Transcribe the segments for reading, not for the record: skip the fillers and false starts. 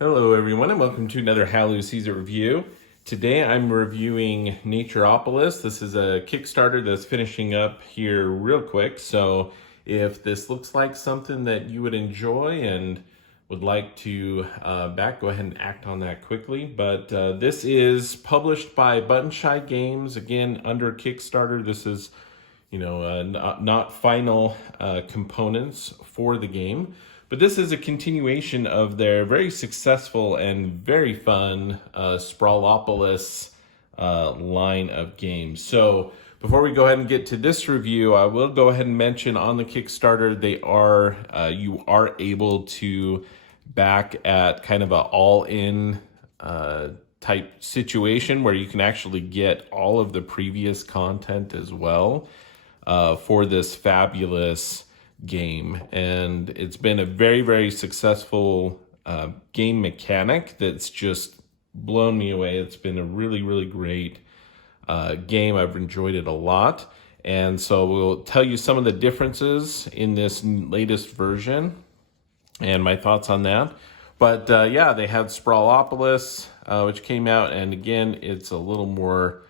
Hello everyone and welcome to another Hallelujah Caesar review. Today I'm reviewing Naturopolis. This is a Kickstarter that's finishing up here real quick. So if this looks like something that you would enjoy and would like to back, go ahead and act on that quickly. But this is published by Button Shy Games. Again, under Kickstarter. This is not final components for the game. But this is a continuation of their very successful and very fun Sprawlopolis line of games. So before we go ahead and get to this review, I will go ahead and mention on the Kickstarter, you are able to back at kind of a all-in type situation where you can actually get all of the previous content as well for this fabulous game. And it's been a very, very successful game mechanic that's just blown me away. It's been a really, really great game. I've enjoyed it a lot. And so we'll tell you some of the differences in this latest version and my thoughts on that. But yeah, they had Sprawlopolis, which came out. And again, it's a little more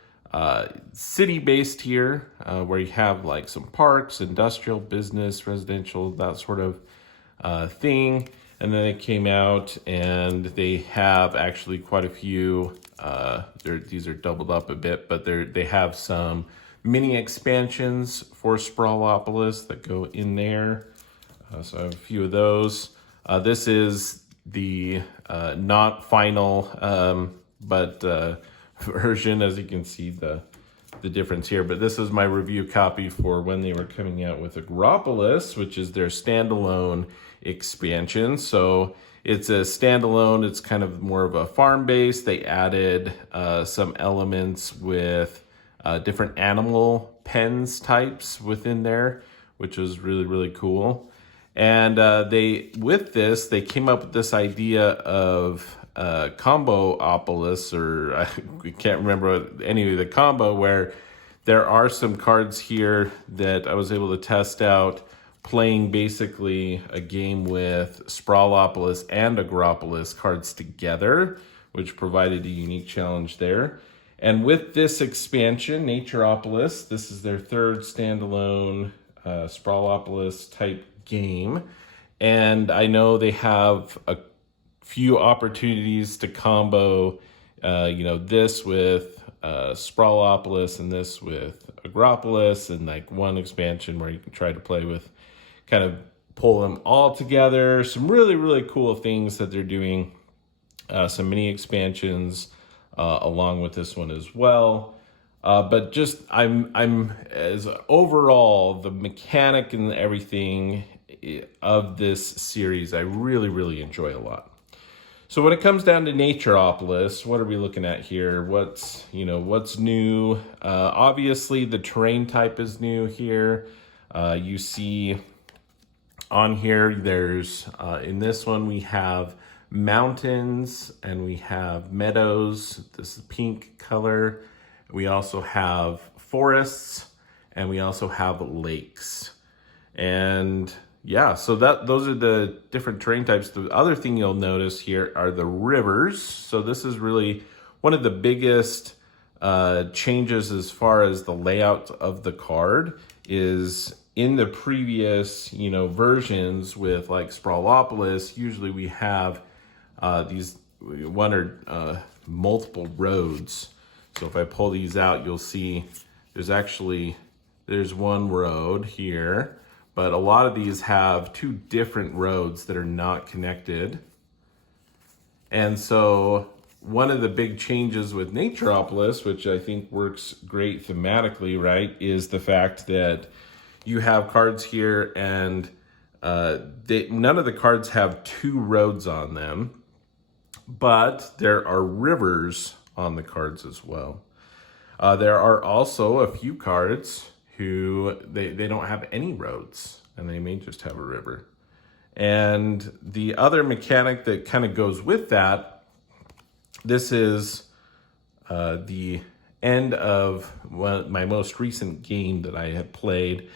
city-based here, where you have like some parks, industrial, business, residential, that sort of thing. And then it came out and they have actually quite a few, these are doubled up a bit, but they have some mini expansions for Sprawlopolis that go in there. So I have a few of those. This is the not final, but version, as you can see the difference here. But this is my review copy for when they were coming out with Agropolis, which is their standalone expansion. So it's a standalone, it's kind of more of a farm base. They added some elements with different animal pens types within there, which was really, really cool. And they came up with this idea of Comboopolis, or I can't remember anyway, the combo, where there are some cards here that I was able to test out playing basically a game with Sprawlopolis and Agropolis cards together, which provided a unique challenge there. And with this expansion, Naturopolis, this is their third standalone Sprawlopolis type game. And I know they have a few opportunities to combo, this with Sprawlopolis and this with Agropolis, and like one expansion where you can try to play with, kind of pull them all together. Some really, really cool things that they're doing. Some mini expansions along with this one as well. But just I'm as overall the mechanic and everything of this series, I really, really enjoy a lot. So when it comes down to Naturopolis, what are we looking at here? What's new? Obviously, the terrain type is new here. You see on here, there's, in this one, we have mountains and we have meadows. This is pink color. We also have forests and we also have lakes. And yeah, so those are the different terrain types. The other thing you'll notice here are the rivers. So this is really one of the biggest changes as far as the layout of the card. Is in the previous versions with like Sprawlopolis, usually we have these one or multiple roads. So if I pull these out, you'll see there's one road here. But a lot of these have two different roads that are not connected. And so one of the big changes with Naturopolis, which I think works great thematically, right, is the fact that you have cards here and none of the cards have two roads on them, but there are rivers on the cards as well. There are also a few cards who they don't have any roads and they may just have a river. And the other mechanic that kind of goes with that, this is the end of my most recent game that I had played.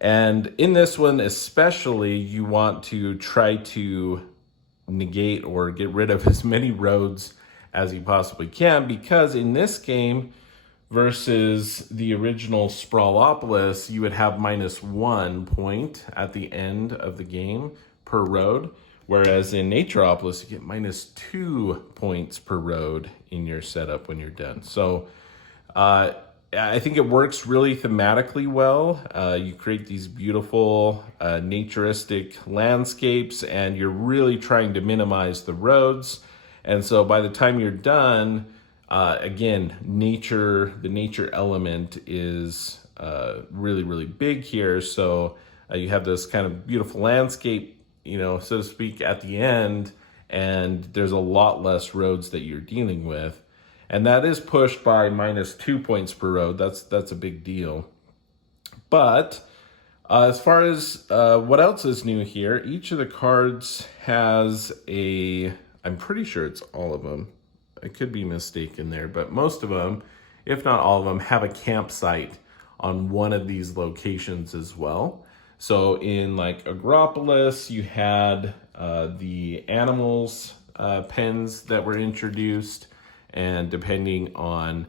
And in this one especially, you want to try to negate or get rid of as many roads as you possibly can, because in this game versus the original Sprawlopolis, you would have -1 point at the end of the game per road, whereas in Naturopolis, you get -2 points per road in your setup when you're done. So I think it works really thematically well. You create these beautiful naturistic landscapes, and you're really trying to minimize the roads. And so by the time you're done, again, the nature element is really, really big here. So you have this kind of beautiful landscape, so to speak, at the end, and there's a lot less roads that you're dealing with. And that is pushed by -2 points per road. That's a big deal. But as far as what else is new here, each of the cards has I'm pretty sure it's all of them. I could be mistaken there, but most of them, if not all of them, have a campsite on one of these locations as well. So in like Agropolis, you had the animals pens that were introduced, and depending on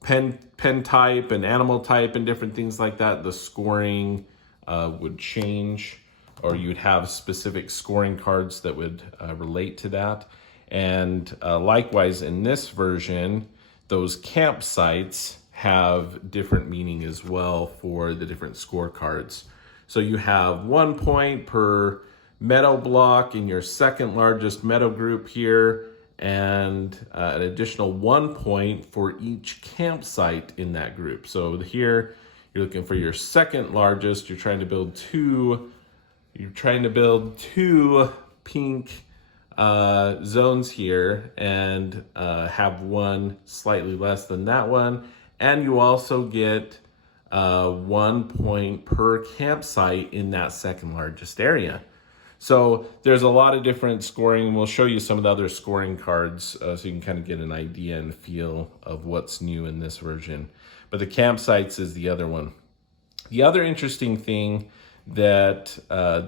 pen type and animal type and different things like that, the scoring would change, or you'd have specific scoring cards that would relate to that. And likewise in this version, those campsites have different meaning as well for the different scorecards. So you have 1 point per meadow block in your second largest meadow group here, and an additional 1 point for each campsite in that group. So here you're looking for your second largest. You're trying to build two pink zones here, and have one slightly less than that one. And you also get 1 point per campsite in that second largest area. So there's a lot of different scoring, and we'll show you some of the other scoring cards so you can kind of get an idea and feel of what's new in this version. But the campsites is the other one. The other interesting thing that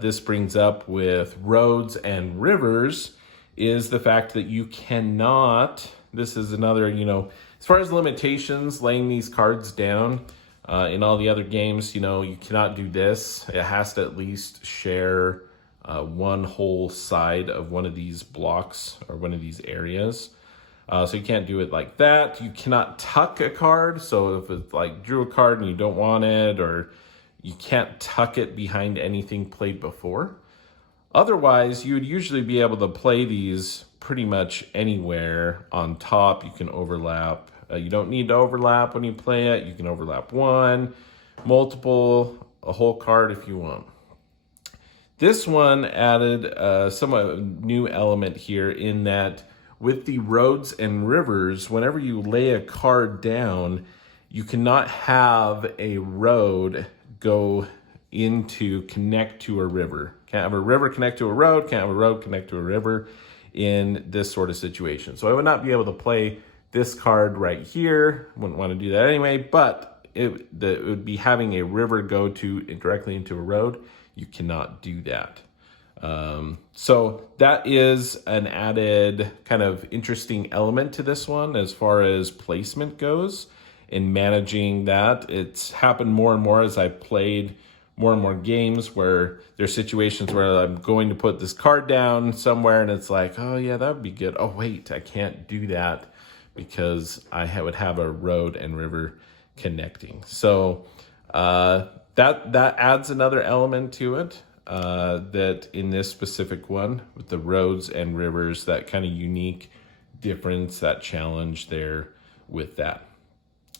this brings up with roads and rivers is the fact that you cannot, this is another, as far as limitations, laying these cards down in all the other games, you cannot do this. It has to at least share one whole side of one of these blocks or one of these areas. So you can't do it like that. You cannot tuck a card. So if it's like drew a card and you don't want it, or you can't tuck it behind anything played before. Otherwise, you would usually be able to play these pretty much anywhere on top. You can overlap. You don't need to overlap when you play it. You can overlap one, multiple, a whole card if you want. This one added somewhat new element here in that with the roads and rivers, whenever you lay a card down, you cannot have a road connect to a river. Can't have a river connect to a road, can't have a road connect to a river in this sort of situation. So I would not be able to play this card right here. Wouldn't want to do that anyway, but it would be having a river go directly into a road. You cannot do that. So that is an added kind of interesting element to this one as far as placement goes in managing that. It's happened more and more as I've played more and more games where there's situations where I'm going to put this card down somewhere and it's like, oh yeah, that would be good. Oh wait, I can't do that because I would have a road and river connecting. So that adds another element to it, that in this specific one with the roads and rivers, that kind of unique difference, that challenge there with that.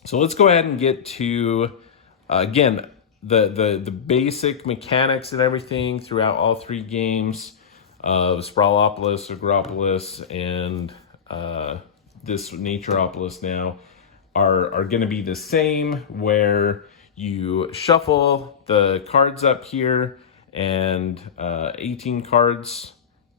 So let's go ahead and get to, again, the basic mechanics and everything throughout all three games of Sprawlopolis, Agropolis, and this Naturopolis now are going to be the same, where you shuffle the cards up here and 18 cards,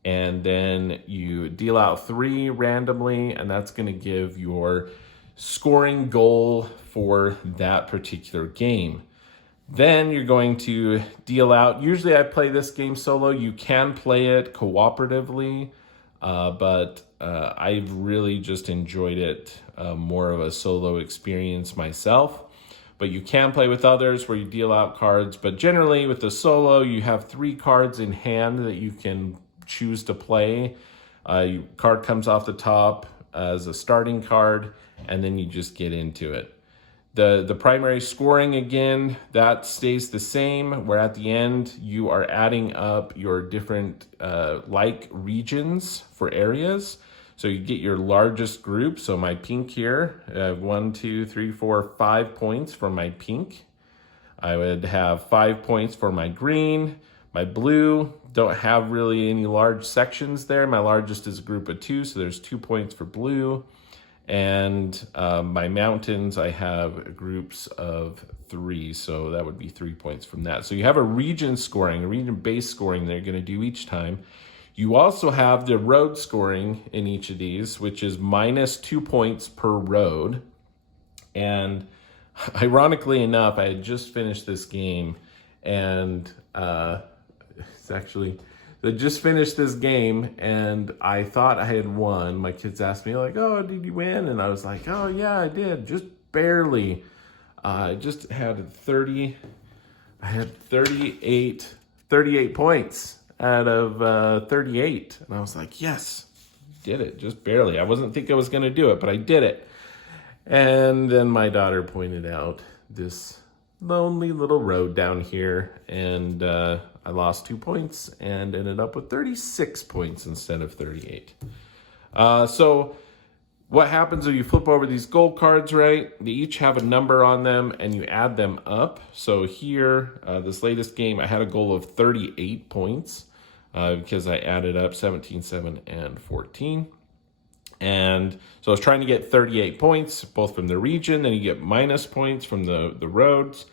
and then you deal out 3 randomly, and that's going to give your scoring goal for that particular game. Then you're going to deal out. Usually I play this game solo. You can play it cooperatively, but I've really just enjoyed it, more of a solo experience myself. But you can play with others where you deal out cards. But generally with the solo, you have 3 cards in hand that you can choose to play. Card comes off the top as a starting card, and then you just get into it. The primary scoring, again, that stays the same, where at the end you are adding up your different like regions for areas. So you get your largest group. So my pink here, 1, 2, 3, 4, 5 points for my pink. I would have 5 points for my green. My blue, don't have really any large sections there. My largest is a group of 2, so there's 2 points for blue. And my mountains, I have groups of 3, so that would be 3 points from that. So you have a region scoring, a region-based scoring that you're going to do each time. You also have the road scoring in each of these, which is minus 2 points per road. And ironically enough, I had just finished this game, and it's actually... I just finished this game, and I thought I had won. My kids asked me, like, oh, did you win? And I was like, oh, yeah, I did, just barely. I just had 38 points out of 38. And I was like, yes, did it, just barely. I wasn't thinking I was going to do it, but I did it. And then my daughter pointed out this lonely little road down here, and I lost 2 points and ended up with 36 points instead of 38. So what happens if you flip over these gold cards, right? They each have a number on them, and you add them up. So here, this latest game, I had a goal of 38 points because I added up 17, 7, and 14. And so I was trying to get 38 points, both from the region, then you get minus points from the roads.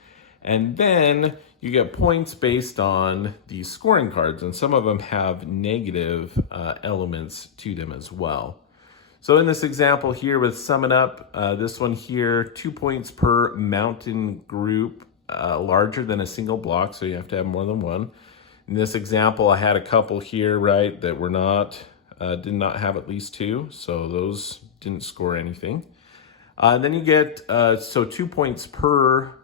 And then you get points based on these scoring cards, and some of them have negative elements to them as well. So in this example here with Summon Up, this one here, 2 points per mountain group larger than a single block, so you have to have more than one. In this example, I had a couple here, right, that were did not have at least 2, so those didn't score anything. Then you get, 2 points per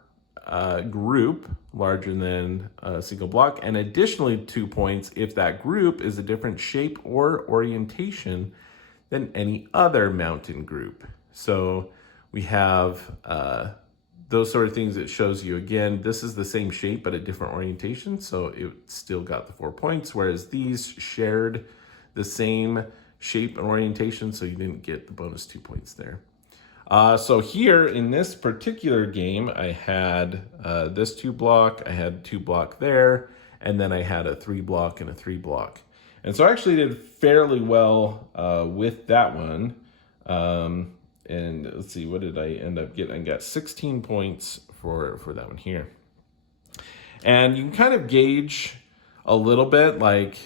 group larger than a single block, and additionally 2 points if that group is a different shape or orientation than any other mountain group. So we have those sort of things. That shows you, again, this is the same shape but a different orientation, so it still got the 4 points, whereas these shared the same shape and orientation, so you didn't get the bonus 2 points there. So here in this particular game, I had this 2 block, I had 2 block there, and then I had a 3 block and a 3 block. And so I actually did fairly well with that one. And let's see, what did I end up getting? I got 16 points for that one here. And you can kind of gauge a little bit, like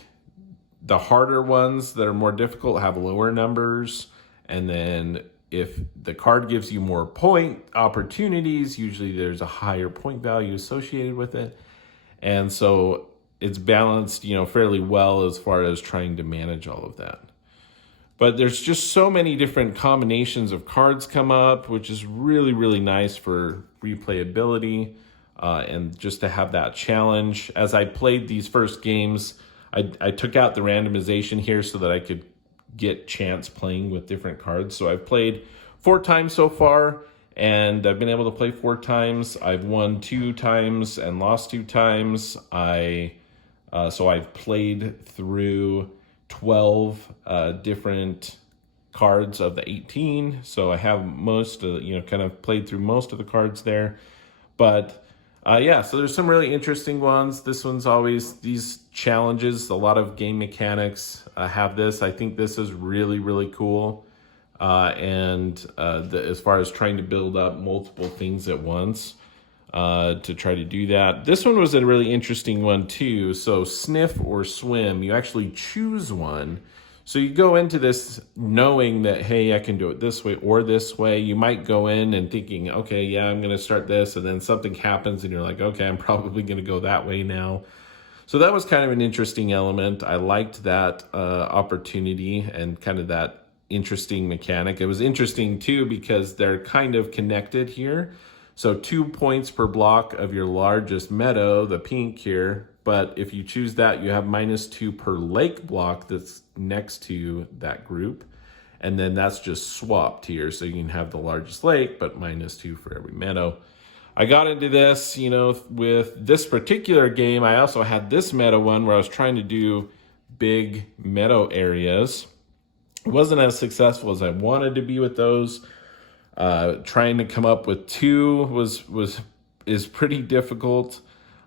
the harder ones that are more difficult have lower numbers, and then if the card gives you more point opportunities, usually there's a higher point value associated with it. And so it's balanced, fairly well as far as trying to manage all of that. But there's just so many different combinations of cards come up, which is really, really nice for replayability and just to have that challenge. As I played these first games, I took out the randomization here so that I could get chance playing with different cards. So I've played 4 times so far, and I've been able to play 4 times. I've won 2 times and lost 2 times. So I've played through 12 different cards of the 18. So I have most of, kind of played through most of the cards there. But yeah, so there's some really interesting ones. This one's always these challenges. A lot of game mechanics have this. I think this is really, really cool. As far as trying to build up multiple things at once to try to do that. This one was a really interesting one too. So sniff or swim, you actually choose one. So you go into this knowing that, hey, I can do it this way or this way. You might go in and thinking, okay, yeah, I'm going to start this. And then something happens and you're like, okay, I'm probably going to go that way now. So that was kind of an interesting element. I liked that opportunity and kind of that interesting mechanic. It was interesting too because they're kind of connected here. So 2 points per block of your largest meadow, the pink here. But if you choose that, you have -2 per lake block that's next to that group. And then that's just swapped here. So you can have the largest lake, but -2 for every meadow. I got into this, with this particular game. I also had this meadow one where I was trying to do big meadow areas. It wasn't as successful as I wanted to be with those. Trying to come up with 2 is pretty difficult.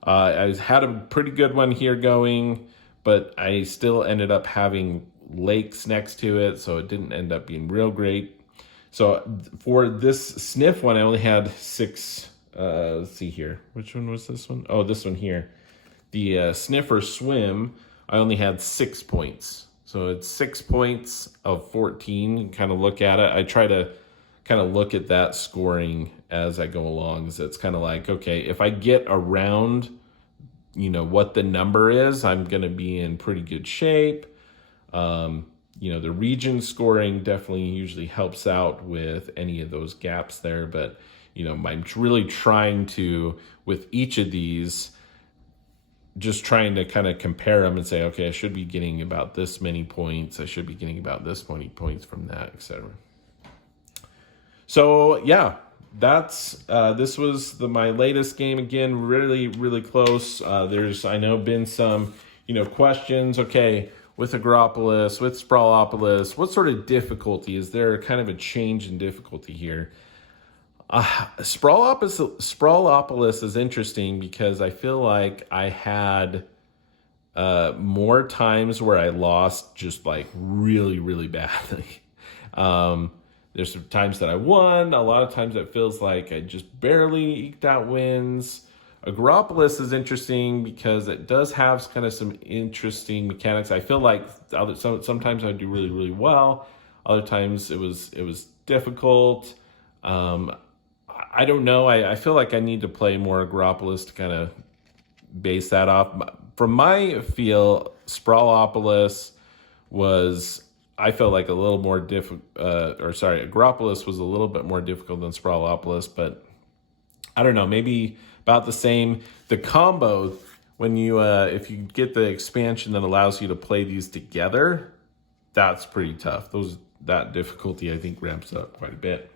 I had a pretty good one here going, but I still ended up having lakes next to it, so it didn't end up being real great. So for this sniff one, I only had 6. Let's see here. Which one was this one? Oh, this one here. The sniffer swim, I only had 6 points. So it's 6 points of 14. You kind of look at it. I try to kind of look at that scoring as I go along. So it's kind of like, okay, if I get around, what the number is, I'm going to be in pretty good shape. The region scoring definitely usually helps out with any of those gaps there. But, I'm really trying to, with each of these, just trying to kind of compare them and say, okay, I should be getting about this many points. I should be getting about this many points from that, etc. So yeah, this was my latest game. Again, really, really close. There's, I know, been some, questions. Okay, with Agropolis, with Sprawlopolis, what sort of difficulty? Is there kind of a change in difficulty here? Sprawlopolis is interesting because I feel like I had more times where I lost just like really, really badly. There's some times that I won. A lot of times it feels like I just barely eked out wins. Agropolis is interesting because it does have kind of some interesting mechanics. I feel like sometimes I do really, really well. Other times it was difficult. I don't know. I feel like I need to play more Agropolis to kind of base that off. From my feel, Sprawlopolis I felt like a little more Agropolis was a little bit more difficult than Sprawlopolis, but I don't know, maybe about the same. The combo, when you if you get the expansion that allows you to play these together, that's pretty tough. That difficulty, I think, ramps up quite a bit.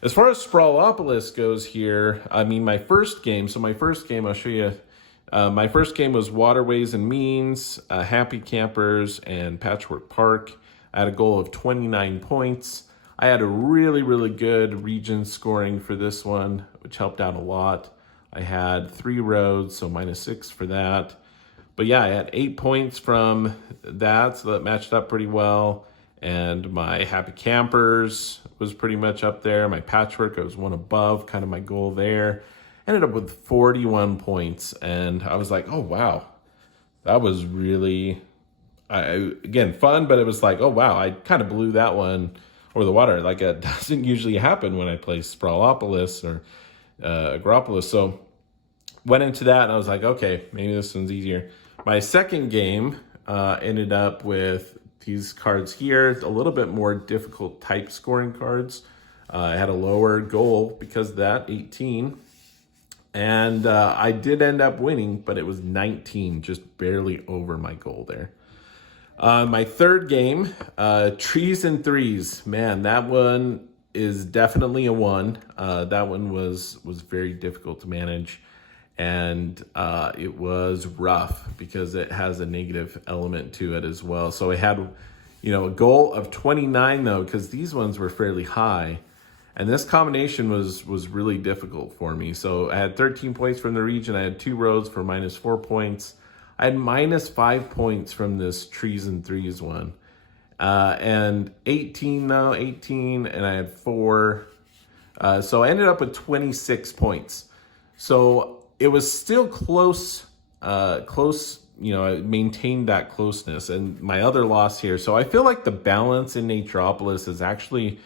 As far as Sprawlopolis goes here, my first game, I'll show you. My first game was Waterways and Means, Happy Campers, and Patchwork Park. I had a goal of 29 points. I had a really, really good region scoring for this one, which helped out a lot. I had 3 roads, so -6 for that. But yeah, I had 8 points from that, so that matched up pretty well. And my Happy Campers was pretty much up there. My Patchwork, I was one above, kind of my goal there. Ended up with 41 points, and I was like, oh, wow. That was really, again, fun, but it was like, oh, wow, I kind of blew that one over the water. Like, it doesn't usually happen when I play Sprawlopolis or Agropolis. So went into that, and I was like, okay, maybe this one's easier. My second game ended up with these cards here, a little bit more difficult type scoring cards. I had a lower goal because of that, 18. And I did end up winning, but it was 19, just barely over my goal there. My third game, Trees and Threes. Man, that one is definitely a 1. That one was very difficult to manage. And it was rough because it has a negative element to it as well. So I had, a goal of 29 though, because these ones were fairly high. And this combination was really difficult for me. So I had 13 points from the region. I had 2 roads for -4 points. I had -5 points from this Trees and Threes one. And 18, and I had 4. So I ended up with 26 points. So it was still close you know, I maintained that closeness. And my other loss here, so I feel like the balance in Naturopolis is actually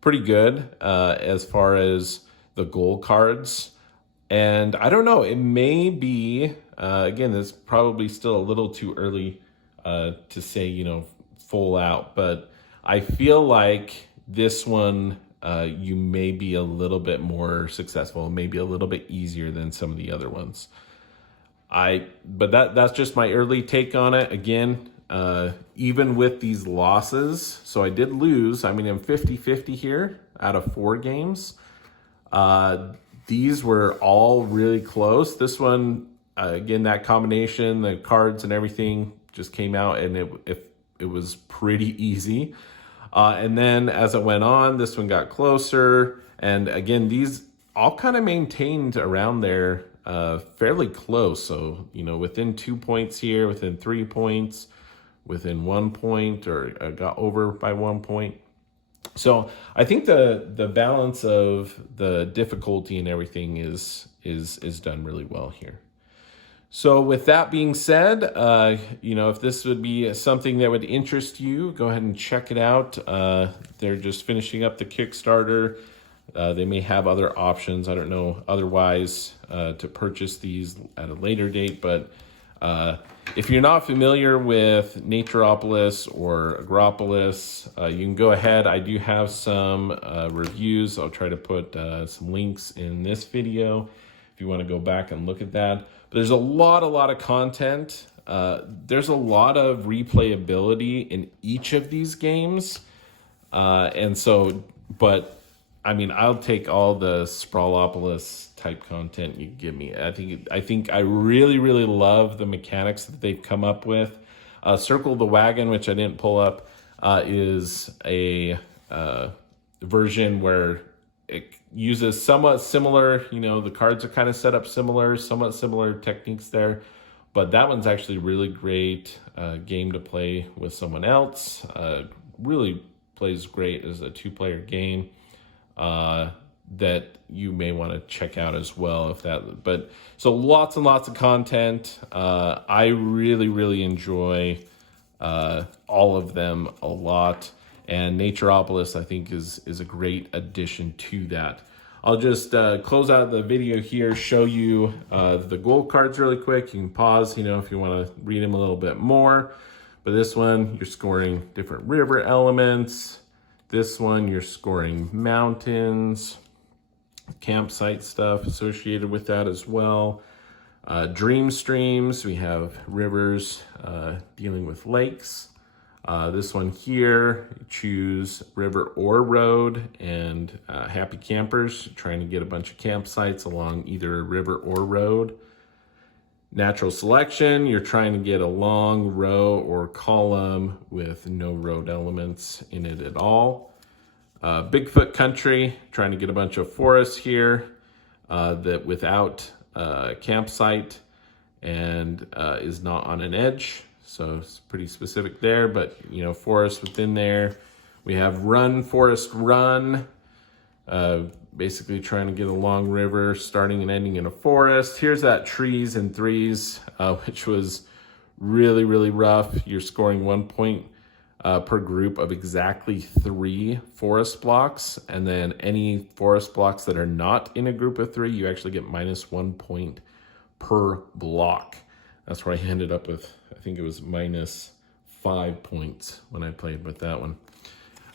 pretty good as far as the goal cards. And I don't know, it may be, again, it's probably still a little too early to say, you know, full out, but I feel like this one, you may be a little bit more successful, maybe a little bit easier than some of the other ones. But that's just my early take on it. Again, even with these losses, so I did lose. I mean, I'm 50-50 here out of 4 games. These were all really close. This one, again, that combination, the cards and everything just came out, and it was pretty easy. And then as it went on, this one got closer. And again, these all kind of maintained around there fairly close. So, you know, within 2 points here, within 3 points, within 1 point, or got over by 1 point. So I think the balance of the difficulty and everything is done really well here. So with that being said, you know, if this would be something that would interest you, go ahead and check it out. They're just finishing up the Kickstarter. They may have other options, I don't know, otherwise to purchase these at a later date. But if you're not familiar with Naturopolis or Agropolis, you can go ahead. I do have some reviews. I'll try to put some links in this video if you want to go back and look at that. But there's a lot of content. There's a lot of replayability in each of these games. And so, but I mean, I'll take all the Sprawlopolis type content you give me. I think I really love the mechanics that they've come up with. Circle the Wagon, which I didn't pull up, is a version where it uses somewhat similar, you know, the cards are kind of set up similar, somewhat similar techniques there. But that one's actually really great game to play with someone else. Really plays great as a 2-player game. That you may want to check out as well if that, but so lots and lots of content. I really enjoy all of them a lot, and Naturopolis I think is a great addition to that. I'll just close out the video here, show you the gold cards really quick. You can pause, you know, if you want to read them a little bit more. But this one, you're scoring different river elements. This one, you're scoring mountains, campsite stuff associated with that as well. Dream streams, we have rivers dealing with lakes. This one here, you choose river or road, and happy campers, trying to get a bunch of campsites along either a river or road. Natural selection, you're trying to get a long row or column with no road elements in it at all. Bigfoot country, trying to get a bunch of forests here that without campsite and is not on an edge. So it's pretty specific there, but you know, forest within there. We have run, forest, run. Basically trying to get a long river starting and ending in a forest. Here's that trees and threes, which was really rough. You're scoring 1 point per group of exactly 3 forest blocks. And then any forest blocks that are not in a group of 3, you actually get -1 point per block. That's where I ended up with, I think it was -5 points when I played with that one.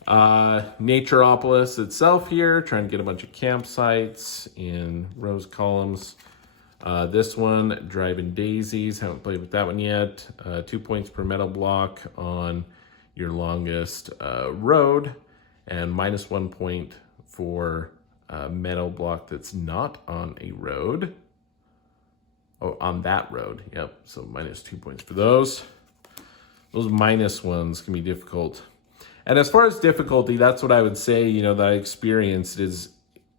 Naturopolis itself here, trying to get a bunch of campsites in rows, columns. This one, Driving Daisies, haven't played with that one yet. 2 points per metal block on your longest road, and -1 point for a metal block that's not on a road. Oh, on that road, yep, so -2 points for those. Those minus ones can be difficult. And as far as difficulty, that's what I would say, you know, that I experienced is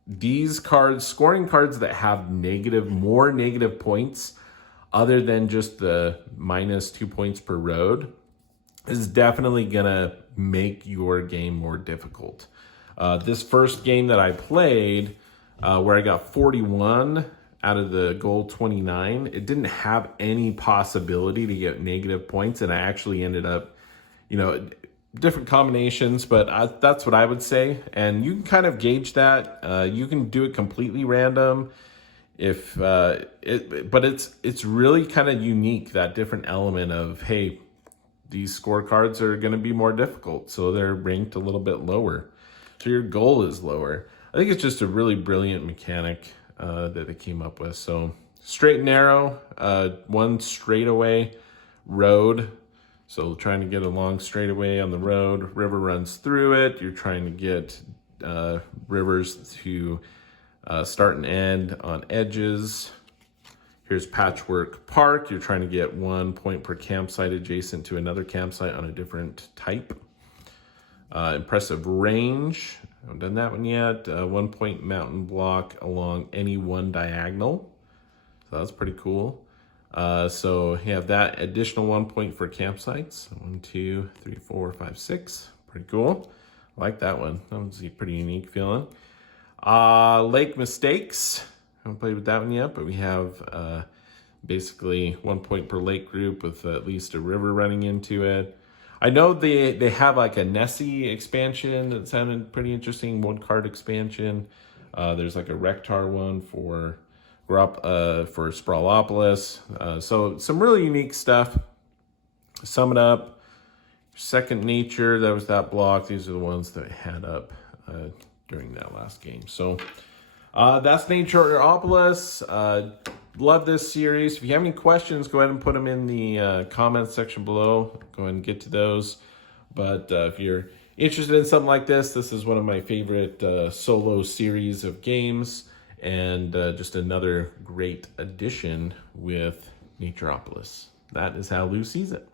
these cards, scoring cards that have more negative points other than just the -2 points per road is definitely gonna make your game more difficult. This first game that I played, where I got 41, out of the goal 29. It didn't have any possibility to get negative points, and I actually ended up, different combinations, but that's what I would say. And you can kind of gauge that. You can do it completely random, but it's really kind of unique, that different element of, hey, these scorecards are going to be more difficult, so they're ranked a little bit lower. So your goal is lower. I think it's just a really brilliant mechanic that they came up with. So straight and narrow, one straightaway road. So trying to get a long straightaway on the road, river runs through it. You're trying to get rivers to start and end on edges. Here's Patchwork Park. You're trying to get 1 point per campsite adjacent to another campsite on a different type. Impressive Range. I haven't done that one yet. 1 point mountain block along any one diagonal. So that's pretty cool. So you have that additional 1 point for campsites. 1, 2, 3, 4, 5, 6. Pretty cool. I like that one. That one's a pretty unique feeling. Lake Mistakes. Haven't played with that one yet, but we have basically 1 point per lake group with at least a river running into it. I know they have like a Nessie expansion that sounded pretty interesting, 1 card expansion. There's like a Rectar one for Sprawlopolis. So some really unique stuff. Sum it up. Second Nature, that was that block. These are the ones that I had up during that last game. So that's Naturopolis. Love this series. If you have any questions, go ahead and put them in the comments section below. Go ahead and get to those. But if you're interested in something like this is one of my favorite solo series of games, and just another great addition with Naturopolis. That is how Lou sees it.